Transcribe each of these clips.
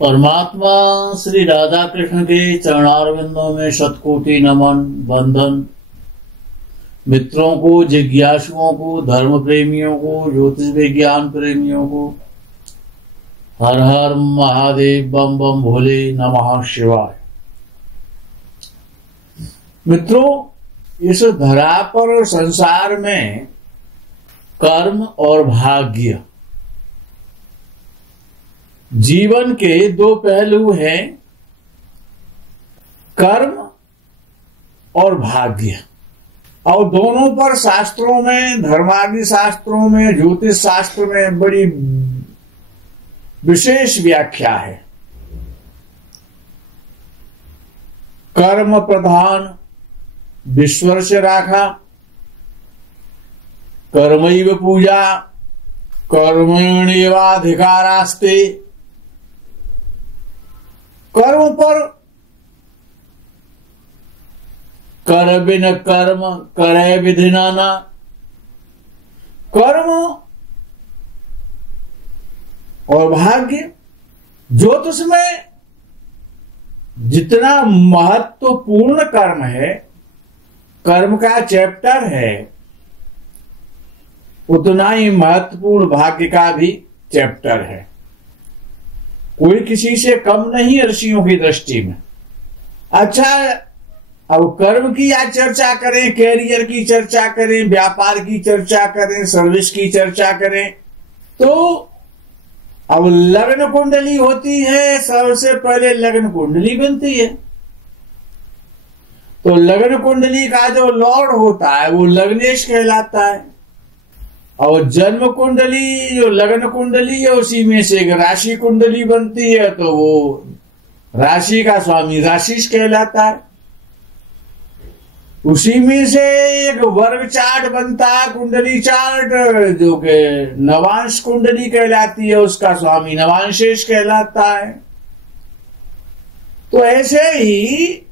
परमात्मा श्री राधा कृष्ण के चरणारविंदों में शतकोटि नमन। बंधन मित्रों को, जिज्ञासुओं को, धर्म प्रेमियों को, ज्योतिष विज्ञान प्रेमियों को हर हर महादेव, बम बम भोले, नमः शिवाय। मित्रों, इस धरा पर संसार में कर्म और भाग्य, जीवन के दो पहलू हैं, कर्म और भाग्य। और दोनों पर शास्त्रों में, धर्मादि शास्त्रों में, ज्योतिष शास्त्र में बड़ी विशेष व्याख्या है। कर्म प्रधान विश्वर्ष राखा, कर्मैव पूजा कर्मण्येवाधिकारास्ते। कर्म पर कर बिन कर्म करे विधि नाना। कर्म और भाग्य, ज्योतिष में जितना महत्वपूर्ण कर्म है, कर्म का चैप्टर है, उतना ही महत्वपूर्ण भाग्य का भी चैप्टर है। कोई किसी से कम नहीं ऋषियों की दृष्टि में। अच्छा, अब कर्म की या चर्चा करें, कैरियर की चर्चा करें, व्यापार की चर्चा करें, सर्विस की चर्चा करें, तो अब लग्न कुंडली होती है। सबसे पहले लग्न कुंडली बनती है। तो लग्न कुंडली का जो लॉर्ड होता है वो लग्नेश कहलाता है। और जन्म कुंडली, जो लग्न कुंडली है, उसी में से एक राशि कुंडली बनती है, तो वो राशि का स्वामी राशिश कहलाता है। उसी में से एक वर्ग चार्ट बनता है, कुंडली चार्ट, जो कि नवांश कुंडली कहलाती है, उसका स्वामी नवांशेष कहलाता है। तो ऐसे ही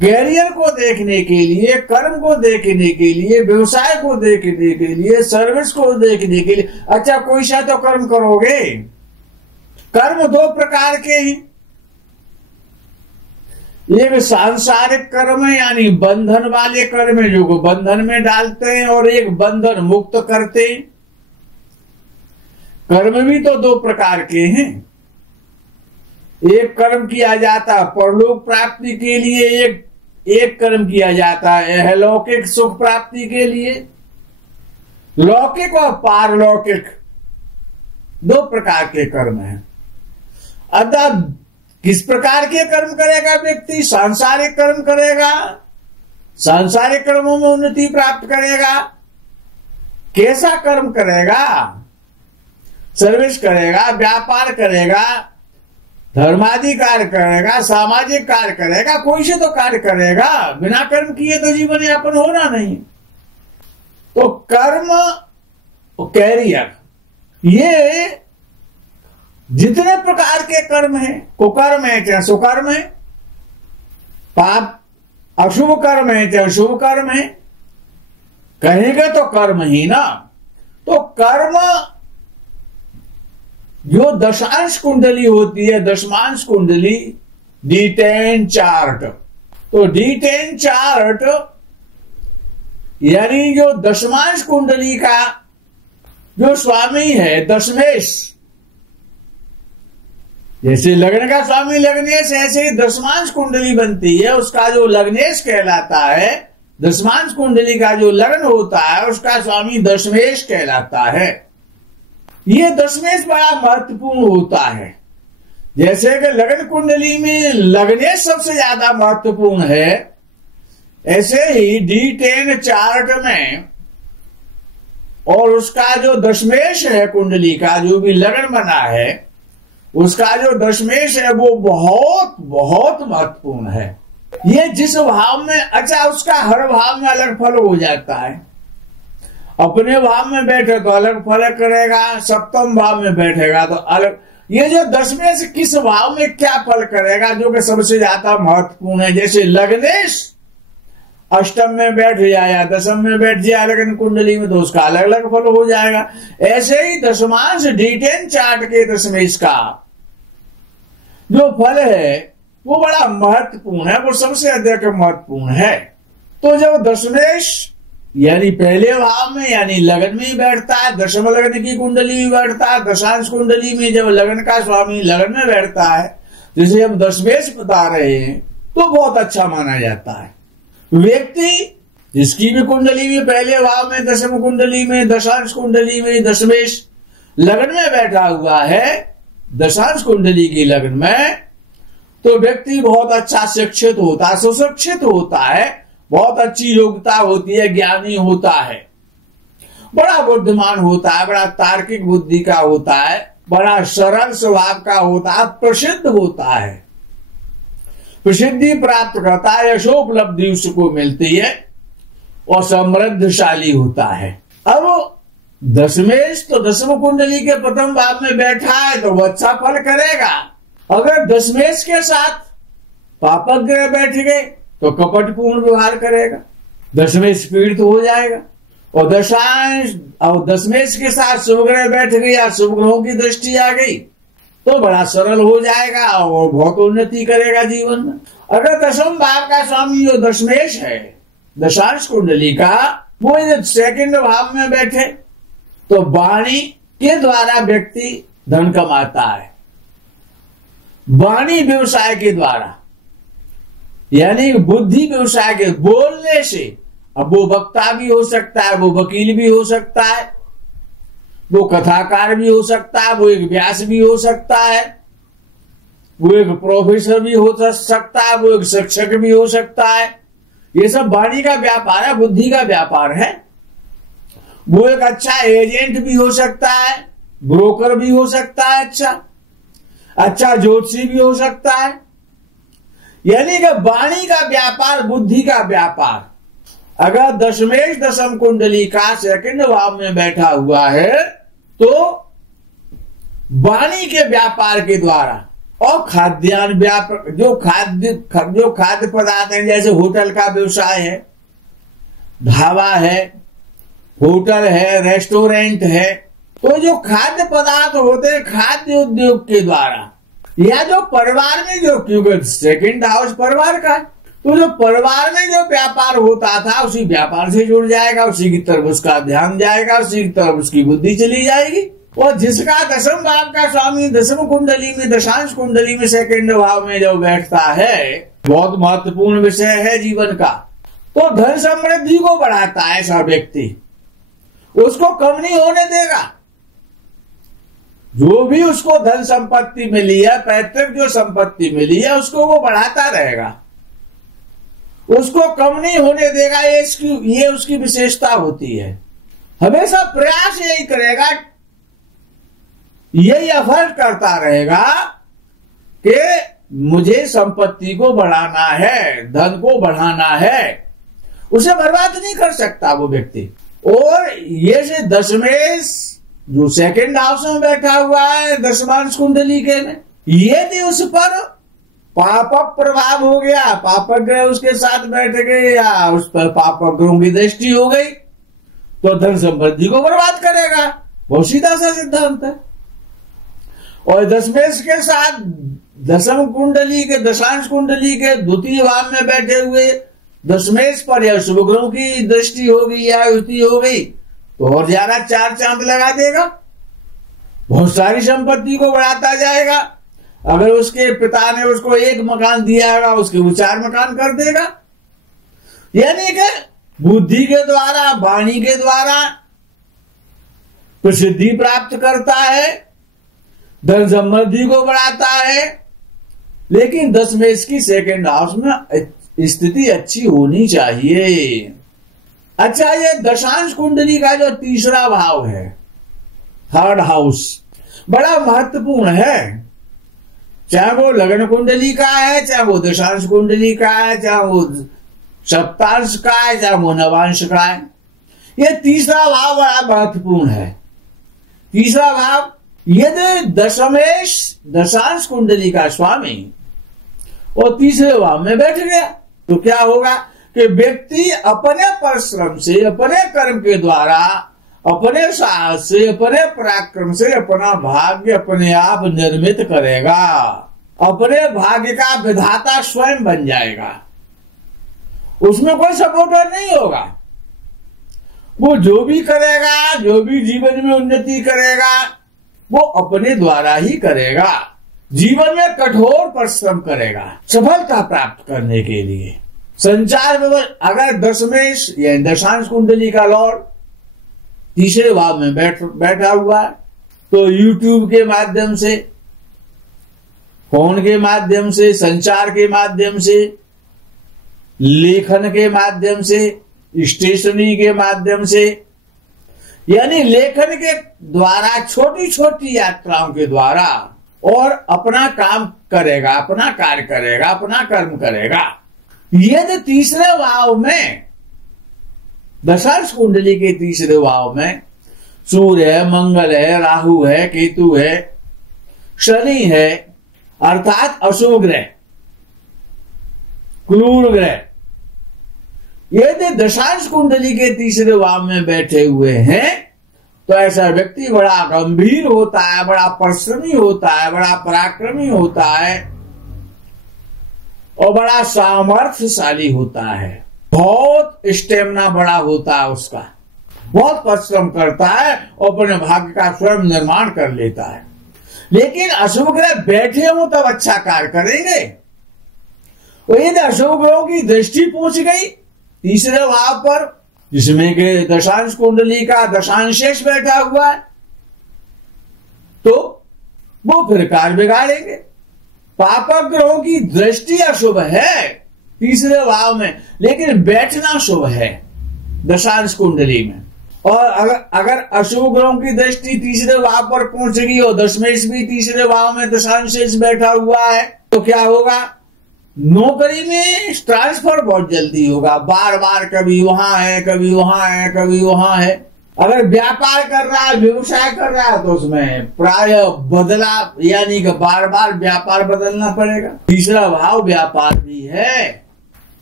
कैरियर को देखने के लिए, कर्म को देखने के लिए, व्यवसाय को देखने के लिए, सर्विस को देखने के लिए, अच्छा कोई सा तो कर्म करोगे। कर्म दो प्रकार के हैं। एक सांसारिक कर्म है, यानी बंधन वाले कर्म है, जो को बंधन में डालते हैं, और एक बंधन मुक्त करते हैं। कर्म भी तो दो प्रकार के हैं। एक कर्म किया जाता है परलोक प्राप्ति के लिए, एक कर्म किया जाता है अलौकिक सुख प्राप्ति के लिए। लौकिक और पारलौकिक दो प्रकार के कर्म हैं। अतः किस प्रकार के कर्म करेगा व्यक्ति? सांसारिक कर्म करेगा, सांसारिक कर्मों में उन्नति प्राप्त करेगा। कैसा कर्म करेगा? सर्विस करेगा, व्यापार करेगा, धर्मादि कार्य करेगा, सामाजिक कार्य करेगा, कोई से तो कार्य करेगा। बिना कर्म किए तो जीवन यापन होना नहीं। तो कर्म और कैरियर, ये जितने प्रकार के कर्म हैं, कुकर्म है चाहे सुकर्म है, पाप अशुभ कर्म है चाहे शुभ कर्म है, कहेंगे तो कर्म ही ना। तो कर्म जो दशांश कुंडली होती है, दशमांश कुंडली, D10 चार्ट, तो D10 चार्ट यानी जो दशमांश कुंडली का जो स्वामी है दशमेश, जैसे लग्न का स्वामी लग्नेश, ऐसे ही दशमांश कुंडली बनती है, उसका जो लग्नेश कहलाता है, दशमांश कुंडली का जो लग्न होता है उसका स्वामी दशमेश कहलाता है। ये दशमेश बड़ा महत्वपूर्ण होता है। जैसे कि लग्न कुंडली में लग्नेश सबसे ज्यादा महत्वपूर्ण है, ऐसे ही D10 चार्ट में और उसका जो दशमेश है कुंडली का, जो भी लग्न बना है, उसका जो दशमेश है वो बहुत बहुत महत्वपूर्ण है। ये जिस भाव में, अच्छा उसका हर भाव में अलग फल हो जाता है। अपने भाव में बैठे तो अलग फल करेगा, सप्तम भाव में बैठेगा तो अलग। ये जो दशमेश किस भाव में क्या फल करेगा, जो कि सबसे ज्यादा महत्वपूर्ण है। जैसे लग्नेश अष्टम में बैठ जाए या दशम में बैठ जाए लग्न कुंडली में, तो उसका अलग अलग फल हो जाएगा। ऐसे ही दशमांश D10 चार्ट के दशमेश का जो फल है वो बड़ा महत्वपूर्ण है, वो सबसे अधिक महत्वपूर्ण है। तो जब दशमेश यानी पहले भाव में यानी लग्न में बैठता है, दशम लग्न की कुंडली में बैठता है, दशांश कुंडली में जब लग्न का स्वामी लग्न में बैठता है, जिसे हम दशमेश बता रहे हैं, तो बहुत अच्छा माना जाता है। व्यक्ति जिसकी भी कुंडली में पहले भाव में, दशम कुंडली में, दशांश कुंडली में दशमेश लग्न में बैठा हुआ है, दशांश कुंडली की लग्न में, तो व्यक्ति बहुत अच्छा शिक्षित होता है, सुशिक्षित होता है, बहुत अच्छी योग्यता होती है, ज्ञानी होता है, बड़ा बुद्धिमान होता है, बड़ा तार्किक बुद्धि का होता है, बड़ा सरल स्वभाव का होता है, प्रसिद्ध होता है, प्रसिद्धि प्राप्त करता है, यशोपलब्धि उसको मिलती है और समृद्धशाली होता है। अब दशमेश तो दसम कुंडली के प्रथम भाव में बैठा है तो वो अच्छा फल करेगा। अगर दशमेश के साथ पापक ग्रह बैठ गए तो कपटपूर्ण व्यवहार करेगा, दशमेश पीड़ित हो जाएगा। और दशमेश के साथ शुभ ग्रह बैठ गया, शुभ ग्रहों की दृष्टि आ गई तो बड़ा सरल हो जाएगा और बहुत उन्नति करेगा जीवन में। अगर दशम भाव का स्वामी जो दशमेश है दशांश कुंडली का, वो सेकंड भाव में बैठे तो वाणी के द्वारा व्यक्ति धन कमाता है, वाणी व्यवसाय के द्वारा यानी बुद्धि व्यवसाय के बोलने से। अब वो वक्ता भी हो सकता है, वो वकील भी हो सकता है, वो कथाकार भी हो सकता है, वो एक व्यास भी हो सकता है, वो एक प्रोफेसर भी हो सकता है, वो एक शिक्षक भी हो सकता है। ये सब वाणी का व्यापार है, बुद्धि का व्यापार है। वो एक अच्छा एजेंट भी हो सकता है, ब्रोकर भी हो सकता है, अच्छा ज्योतिषी भी हो सकता है। यानी कि वाणी का व्यापार, बुद्धि का व्यापार। अगर दशमेश दशम कुंडली का सेकंड भाव में बैठा हुआ है तो वाणी के व्यापार के द्वारा और खाद्यान्न व्यापार, जो खाद्य पदार्थ हैं, जैसे होटल का व्यवसाय है, ढाबा है, होटल है, रेस्टोरेंट है, तो जो खाद्य पदार्थ होते हैं खाद्य उद्योग के द्वारा, या जो परिवार में जो, क्योंकि सेकंड हाउस परिवार का, तो जो परिवार में जो व्यापार होता था उसी व्यापार से जुड़ जाएगा, उसी की तरफ उसका ध्यान जाएगा, उसी की तरफ उसकी बुद्धि चली जाएगी। और जिसका दशम भाव का स्वामी दशम कुंडली में, दशांश कुंडली में सेकंड भाव में जो बैठता है, बहुत महत्वपूर्ण विषय है जीवन का। तो धन समृद्धि को बढ़ाता है ऐसा व्यक्ति, उसको कम नहीं होने देगा। जो भी उसको धन संपत्ति मिली है, पैतृक जो संपत्ति मिली है, उसको वो बढ़ाता रहेगा, उसको कम नहीं होने देगा। ये उसकी विशेषता होती है। हमेशा प्रयास यही करेगा, यही एफर्ट करता रहेगा कि मुझे संपत्ति को बढ़ाना है, धन को बढ़ाना है, उसे बर्बाद नहीं कर सकता वो व्यक्ति। और ये से दशमेश जो सेकंड हाउस में बैठा हुआ है दशमांश कुंडली के में, यदि उस पर पापक प्रभाव हो गया, पापक ग्रह उसके साथ बैठ गए या उस पर पापक ग्रहों की दृष्टि हो गई, तो धन संपत्ति को बर्बाद करेगा। बहुत सीधा सा सिद्धांत है। और दशमेश के साथ दशम कुंडली के, दशांश कुंडली के द्वितीय भाव में बैठे हुए दशमेश पर या शुभ ग्रहों की दृष्टि हो गई या युति हो गई तो और ज्यादा चार चांद लगा देगा, बहुत सारी संपत्ति को बढ़ाता जाएगा। अगर उसके पिता ने उसको एक मकान दिया है, उसके वो 4 मकान कर देगा। यानी कि बुद्धि के द्वारा, वाणी के द्वारा प्रसिद्धि प्राप्त करता है, धन समृद्धि को बढ़ाता है। लेकिन दशमेश की सेकंड हाउस में स्थिति अच्छी होनी चाहिए। अच्छा, ये दशांश कुंडली का जो तीसरा भाव है, थर्ड हाउस, बड़ा महत्वपूर्ण है। चाहे वो लग्न कुंडली का है, चाहे वो दशांश कुंडली का है, चाहे वो सप्तांश का है, चाहे वो नवांश का है, ये तीसरा भाव बड़ा महत्वपूर्ण है। तीसरा भाव, यदि दशमेश दशांश कुंडली का स्वामी और तीसरे भाव में बैठ गया तो क्या होगा कि व्यक्ति अपने परिश्रम से, अपने कर्म के द्वारा, अपने साहस से, अपने पराक्रम से अपना भाग्य अपने आप निर्मित करेगा। अपने भाग्य का विधाता स्वयं बन जाएगा। उसमें कोई सपोर्टर नहीं होगा। वो जो भी करेगा, जो भी जीवन में उन्नति करेगा, वो अपने द्वारा ही करेगा। जीवन में कठोर परिश्रम करेगा सफलता प्राप्त करने के लिए। संचार में अगर दशमेश या दशांश कुंडली का लॉर्ड तीसरे भाव में बैठा हुआ है, तो यूट्यूब के माध्यम से, फोन के माध्यम से, संचार के माध्यम से, लेखन के माध्यम से, स्टेशनरी के माध्यम से, यानी लेखन के द्वारा, छोटी छोटी यात्राओं के द्वारा, और अपना काम करेगा, अपना कार्य करेगा, अपना कर्म करेगा। यदि तीसरे भाव में, दशांश कुंडली के तीसरे भाव में सूर्य है, मंगल है, राहु है, केतु है, शनि है, अर्थात अशुभ ग्रह, क्रूर ग्रह, यदि दशांश कुंडली के तीसरे भाव में बैठे हुए हैं, तो ऐसा व्यक्ति बड़ा गंभीर होता है, बड़ा परिश्रमी होता है, बड़ा पराक्रमी होता है और बड़ा सामर्थ्यशाली होता है। बहुत स्टेमिना बड़ा होता है उसका, बहुत परिश्रम करता है और अपने भाग्य का स्वयं निर्माण कर लेता है। लेकिन अशुभ ग्रह बैठे हो तब अच्छा कार्य करेंगे। और यदि अशुभ ग्रहों की दृष्टि पहुंच गई तीसरे भाव पर, जिसमें के दशांश कुंडली का दशांशेष बैठा हुआ है, तो वो फिर कार्य बिगाड़ेंगे। पापक ग्रहों की दृष्टि अशुभ है तीसरे भाव में, लेकिन बैठना शुभ है दशांश कुंडली में। और अगर अशुभ ग्रहों की दृष्टि तीसरे भाव पर पहुंचेगी और दशमेश भी तीसरे भाव में दशांशेष बैठा हुआ है, तो क्या होगा? नौकरी में ट्रांसफर बहुत जल्दी होगा। बार बार कभी वहां है, कभी वहां है, कभी वहां है। अगर व्यापार कर रहा है, व्यवसाय कर रहा है, तो उसमें प्राय बदला, यानी कि बार बार व्यापार बदलना पड़ेगा। तीसरा भाव व्यापार भी है।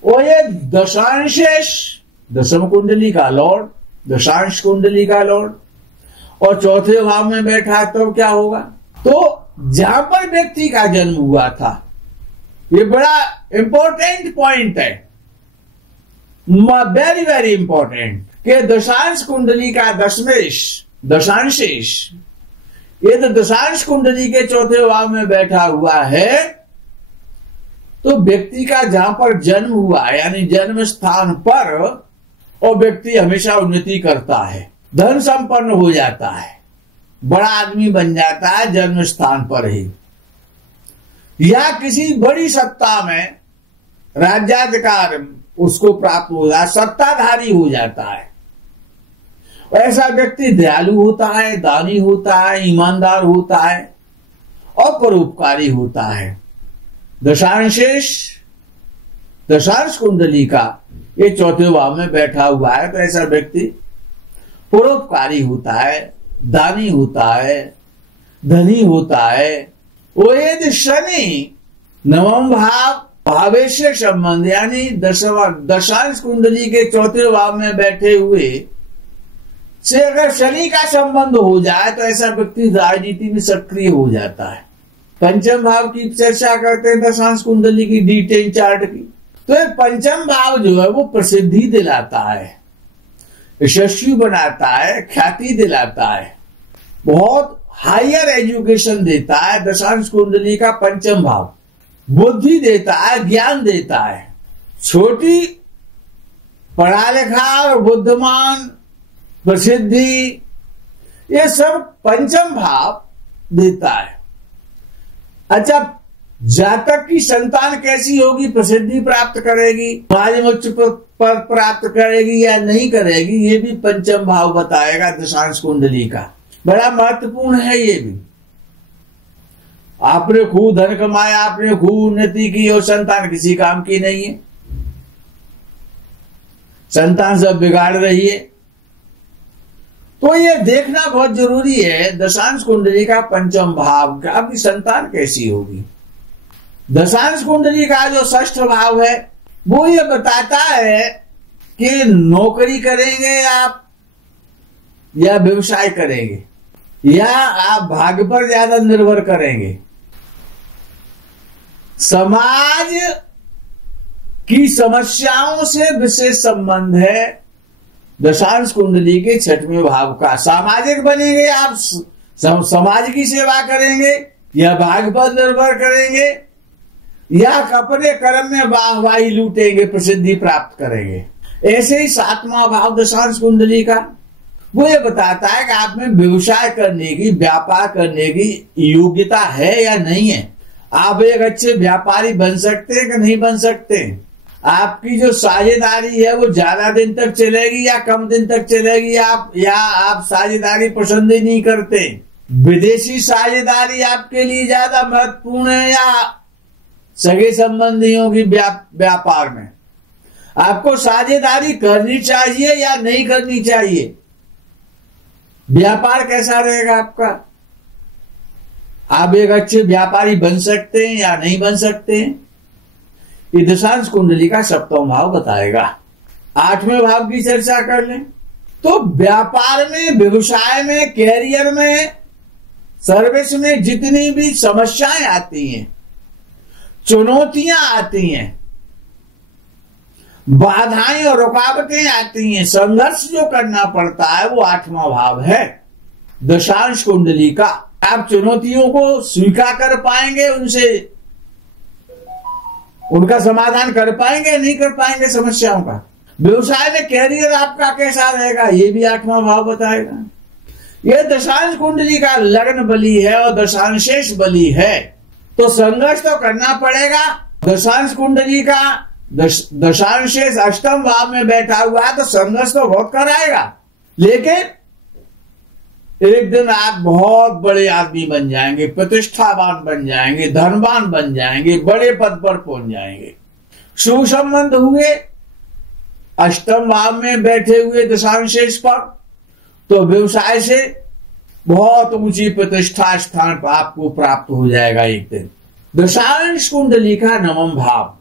और ये दशांशेष दशम कुंडली का लॉर्ड, दशांश कुंडली का लॉर्ड, और चौथे भाव में बैठा है, तो क्या होगा? तो जहां पर व्यक्ति का जन्म हुआ था, ये बड़ा इंपॉर्टेंट पॉइंट है, वेरी वेरी इंपॉर्टेंट, कि दशांश कुंडली का दशांशेष ये तो दशांश कुंडली के चौथे भाव में बैठा हुआ है, तो व्यक्ति का जहां पर जन्म हुआ, यानी जन्म स्थान पर, और व्यक्ति हमेशा उन्नति करता है, धन संपन्न हो जाता है, बड़ा आदमी बन जाता है जन्म स्थान पर ही, या किसी बड़ी सत्ता में राज्याधिकार उसको प्राप्त हो जाता, सत्ताधारी हो जाता है। ऐसा व्यक्ति दयालु होता है, दानी होता है, ईमानदार होता है और परोपकारी होता है। दशांश कुंडली का ये चौथे भाव में बैठा हुआ है, तो ऐसा व्यक्ति परोपकारी होता है, दानी होता है, धनी होता है। वो यदि शनि नवम भाव भावेश संबंध, यानी दशांश कुंडली के चौथे भाव में बैठे हुए से अगर शनि का संबंध हो जाए, तो ऐसा व्यक्ति राजनीति में सक्रिय हो जाता है। पंचम भाव की चर्चा करते हैं दशांश कुंडली की D10 चार्ट की, तो ये पंचम भाव जो है वो प्रसिद्धि दिलाता है, यशस्वी बनाता है, ख्याति दिलाता है, बहुत हायर एजुकेशन देता है। दशांश कुंडली का पंचम भाव बुद्धि देता है, ज्ञान देता है, छोटी पढ़ा लिखा और बुद्धिमान, प्रसिद्धि, ये सब पंचम भाव देता है। अच्छा, जातक की संतान कैसी होगी? प्रसिद्धि प्राप्त करेगी, समाज में उच्च पद प्राप्त करेगी या नहीं करेगी, ये भी पंचम भाव बताएगा दशांश कुंडली का। बड़ा महत्वपूर्ण है ये भी। आपने खूब धन कमाया, आपने खूब उन्नति की और संतान किसी काम की नहीं है, संतान सब बिगाड़ रही है, तो ये देखना बहुत जरूरी है दशांश कुंडली का पंचम भाव का, आपकी संतान कैसी होगी। दशांश कुंडली का जो षष्ठ भाव है वो ये बताता है कि नौकरी करेंगे आप या व्यवसाय करेंगे, या आप भाग्य पर ज्यादा निर्भर करेंगे। समाज की समस्याओं से विशेष संबंध है दशांश कुंडली के 6वें भाव का। सामाजिक बनेंगे आप, समाज की सेवा करेंगे या भाग्य पर निर्भर करेंगे या अपने कर्म में वाहवाही लूटेंगे, प्रसिद्धि प्राप्त करेंगे। ऐसे ही 7वां भाव दशांश कुंडली का वो ये बताता है कि आप में व्यवसाय करने की, व्यापार करने की योग्यता है या नहीं है। आप एक अच्छे व्यापारी बन सकते हैं कि नहीं बन सकते। आपकी जो साझेदारी है वो ज्यादा दिन तक चलेगी या कम दिन तक चलेगी, आप साझेदारी पसंद ही नहीं करते। विदेशी साझेदारी आपके लिए ज्यादा महत्वपूर्ण है या सगे संबंधियों की व्यापार में। आपको साझेदारी करनी चाहिए या नहीं करनी चाहिए। व्यापार कैसा रहेगा आपका, आप एक अच्छे व्यापारी बन सकते हैं या नहीं बन सकते हैं, ये दशांश कुंडली का 7वां भाव बताएगा। 8वें भाव की चर्चा कर लें तो व्यापार में, व्यवसाय में, कैरियर में, सर्विस में जितनी भी समस्याएं आती हैं, चुनौतियां आती हैं, बाधाएं और रुकावटें आती हैं, संघर्ष जो करना पड़ता है, वो 8वां भाव है दशांश कुंडली का। आप चुनौतियों को स्वीकार कर पाएंगे, उनका समाधान कर पाएंगे, नहीं कर पाएंगे समस्याओं का। व्यवसाय में कैरियर आपका कैसा रहेगा, ये भी 8वां भाव बताएगा। यह दशांश कुंडली का लग्न बली है और दशांशेष बली है, तो संघर्ष तो करना पड़ेगा। दशांश कुंडली का दशांशेष 8वें भाव में बैठा हुआ है तो संघर्ष तो बहुत कराएगा, लेकिन एक दिन आप बहुत बड़े आदमी बन जाएंगे, प्रतिष्ठावान बन जाएंगे, धनवान बन जाएंगे, बड़े पद पर पहुंच जाएंगे। शुभ संबंध हुए 8वें भाव में बैठे हुए दशांशेष पर, तो व्यवसाय से बहुत ऊंची प्रतिष्ठा स्थान पर आपको प्राप्त हो जाएगा एक दिन। दशांश कुंडली का 9वां भाव,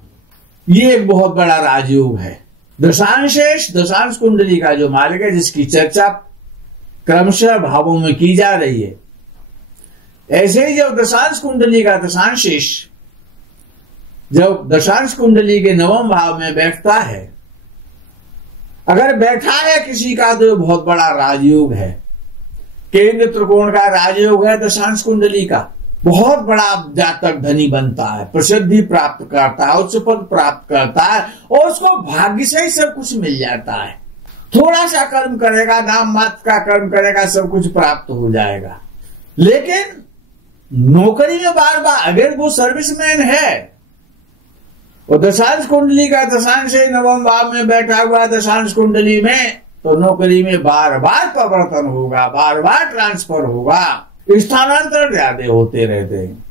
ये एक बहुत बड़ा राजयोग है। दशांशेष दशांश कुंडली का जो मालिक है, जिसकी चर्चा क्रमशः भावों में की जा रही है। ऐसे ही जब दशांश कुंडली का दशांशेष जब दशांश कुंडली के 9वें भाव में बैठता है, अगर बैठा है किसी का, तो बहुत बड़ा राजयोग है। केंद्र त्रिकोण का राजयोग है दशांश कुंडली का। बहुत बड़ा जातक धनी बनता है, प्रसिद्धि प्राप्त करता है, उच्च पद प्राप्त करता है और उसको भाग्य से ही सब कुछ मिल जाता है। थोड़ा सा कर्म करेगा, नाम मात्र का कर्म करेगा, सब कुछ प्राप्त हो जाएगा। लेकिन नौकरी में बार बार, अगर वो सर्विसमैन है और दशांश कुंडली का दशांश 9वें भाव में बैठा हुआ दशांश कुंडली में, तो नौकरी में बार बार परिवर्तन होगा, बार बार ट्रांसफर होगा, स्थानांतरण ज्यादा होते रहते हैं।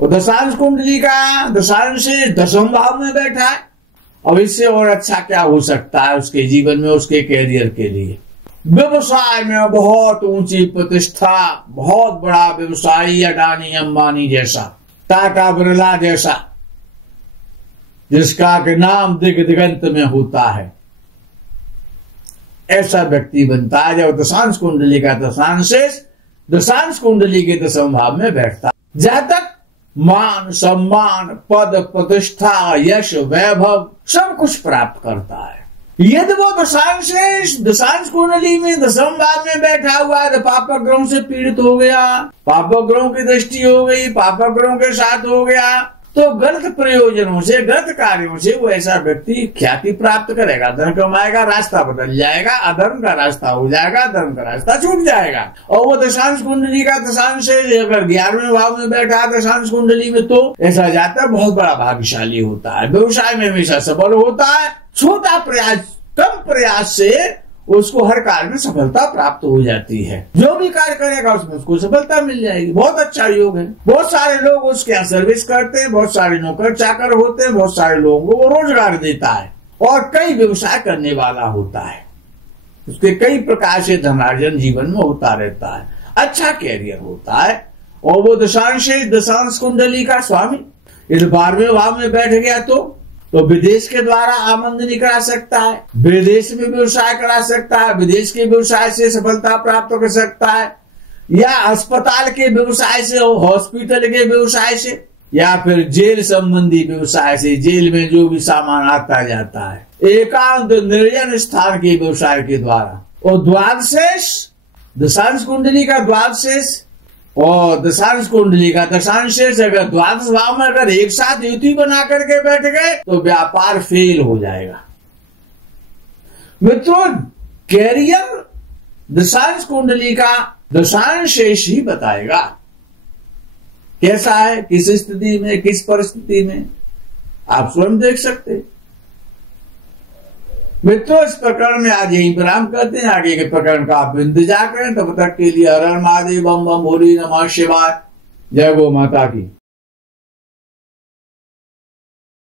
और दशांश कुंडली का दशांश 10वें भाव में बैठा है, अब इससे और अच्छा क्या हो सकता है उसके जीवन में, उसके कैरियर के लिए। व्यवसाय में बहुत ऊंची प्रतिष्ठा, बहुत बड़ा व्यवसायी, अडानी अंबानी जैसा, टाटा बिरला जैसा, जिसका के नाम दिग दिगंत में होता है, ऐसा व्यक्ति बनता है जब दशांश कुंडली का दशांशेष दशांश कुंडली के 10वें भाव में बैठता है। जातक मान, सम्मान, पद, प्रतिष्ठा, यश, वैभव सब कुछ प्राप्त करता है। यदि वो दशांश कुंडली में 10वें भाव में बैठा हुआ है, तो पापक ग्रहों से पीड़ित हो गया, पापक ग्रहों की दृष्टि हो गई, पापक ग्रहों के साथ हो गया, तो गलत प्रयोजनों से, गलत कार्यों से वो ऐसा व्यक्ति ख्याति प्राप्त करेगा, धन कमाएगा, रास्ता बदल जाएगा, अधर्म का रास्ता हो जाएगा, धर्म का रास्ता छूट जाएगा। और वो दशांश कुंडली का दशांश अगर 11वें भाव में बैठा है दशांश कुंडली में, तो ऐसा जाता है बहुत बड़ा भाग्यशाली होता है, व्यवसाय में हमेशा सफल होता है। छोटा प्रयास, कम प्रयास से उसको हर कार्य में सफलता प्राप्त हो जाती है। जो भी कार्य करेगा उसमें उसको सफलता मिल जाएगी। बहुत अच्छा योग है। बहुत सारे लोग उसके यहाँ सर्विस करते हैं, बहुत सारे नौकर चाकर होते हैं, बहुत सारे लोगों को वो रोजगार देता है और कई व्यवसाय करने वाला होता है। उसके कई प्रकार से धनार्जन जीवन में होता रहता है, अच्छा कैरियर होता है। और वो दशांश कुंडली का स्वामी यदि 12वें भाव में बैठ गया तो विदेश के द्वारा आमदनी करा सकता है, विदेश में व्यवसाय करा सकता है, विदेश के व्यवसाय से सफलता प्राप्त कर सकता है, या अस्पताल के व्यवसाय से, हॉस्पिटल के व्यवसाय से, या फिर जेल संबंधी व्यवसाय से, जेल में जो भी सामान आता जाता है, एकांत निर्जन स्थान के व्यवसाय के द्वारा। और द्वादशेष, दशांश कुंडली का द्वादशेष और दशांश कुंडली का दशांशेष अगर द्वादश भाव में अगर एक साथ युति बना करके बैठ गए तो व्यापार फेल हो जाएगा। मित्रों, कैरियर दशांश कुंडली का दशांशेष ही बताएगा कैसा है, किस स्थिति में, किस परिस्थिति में, आप स्वयं देख सकते हैं। मित्रों, इस प्रकरण में आज यहीं विराम करते हैं। आगे के प्रकरण का आप इंतजार करें। तब तक के लिए हर हर महादेव, बम बम भोले नमः शिवाय। जय गौ माता की।